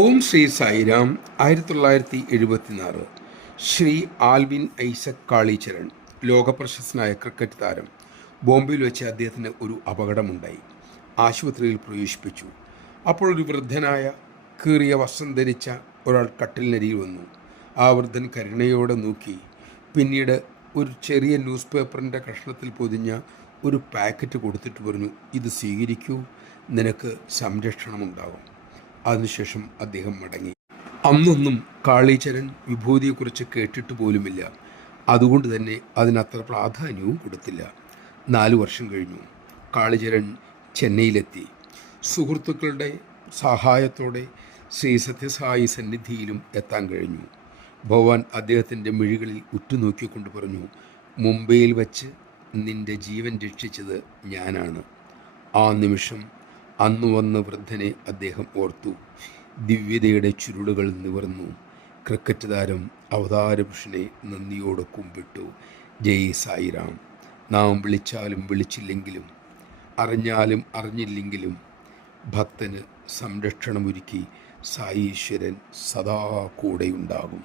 ഓം Shri Sai Ram. 1974 Shri Alvin Isaac Kalicharan, ലോകപ്രശസ്തനായ cricket താരം. ബോംബെയിൽ വെച്ച് അദ്ദേഹത്തിന് ഒരു അപകടമുണ്ടായി. ആശുപത്രിയിൽ പ്രവേശിപ്പിച്ചു. അപ്പോൾ ഒരു വൃദ്ധനായ കീറിയ വസ്ത്രം ധരിച്ച ഒരാൾ കട്ടിലിനരികിൽ വന്നു. ആ വൃദ്ധൻ കരുണയോടെ നോക്കി. പിന്നീട് ഒരു ചെറിയ ന്യൂസ് പേപ്പറിൻ്റെ കഷ്ണത്തിൽ പൊതിഞ്ഞ ഒരു പാക്കറ്റ് കൊടുത്തിട്ട് പറഞ്ഞു, ഇത് സ്വീകരിക്കൂ, നിനക്ക് സംരക്ഷണമുണ്ടാകും. അതിനുശേഷം അദ്ദേഹം മടങ്ങി. അന്നൊന്നും കാളീചരൺ വിഭൂതിയെക്കുറിച്ച് കേട്ടിട്ട് പോലുമില്ല. അതുകൊണ്ട് തന്നെ അതിനത്ര പ്രാധാന്യവും കൊടുത്തില്ല. 4 വർഷം കഴിഞ്ഞു. കാളീചരൺ ചെന്നൈയിലെത്തി. സുഹൃത്തുക്കളുടെ സഹായത്തോടെ ശ്രീ സത്യസായി സന്നിധിയിലും എത്താൻ കഴിഞ്ഞു. ഭഗവാൻ അദ്ദേഹത്തിൻ്റെ മിഴികളിൽ ഉറ്റുനോക്കിക്കൊണ്ട് പറഞ്ഞു, മുംബൈയിൽ വച്ച് നിന്റെ ജീവൻ രക്ഷിച്ചത് ഞാനാണ്. ആ നിമിഷം അന്നു വന്ന വൃദ്ധനെ അദ്ദേഹം ഓർത്തു. ദിവ്യതയുടെ ചുരുളുകൾ നിവർന്നു. ക്രിക്കറ്റ് താരം അവതാരപുരുഷനെ നന്ദിയോടെ കുമ്പിട്ടു. ജയ് സായിറാം. നാം വിളിച്ചാലും വിളിച്ചില്ലെങ്കിലും, അറിഞ്ഞാലും അറിഞ്ഞില്ലെങ്കിലും ഭക്തന് സംരക്ഷണമൊരുക്കി സായീശ്വരൻ സദാ കൂടെയുണ്ടാകും.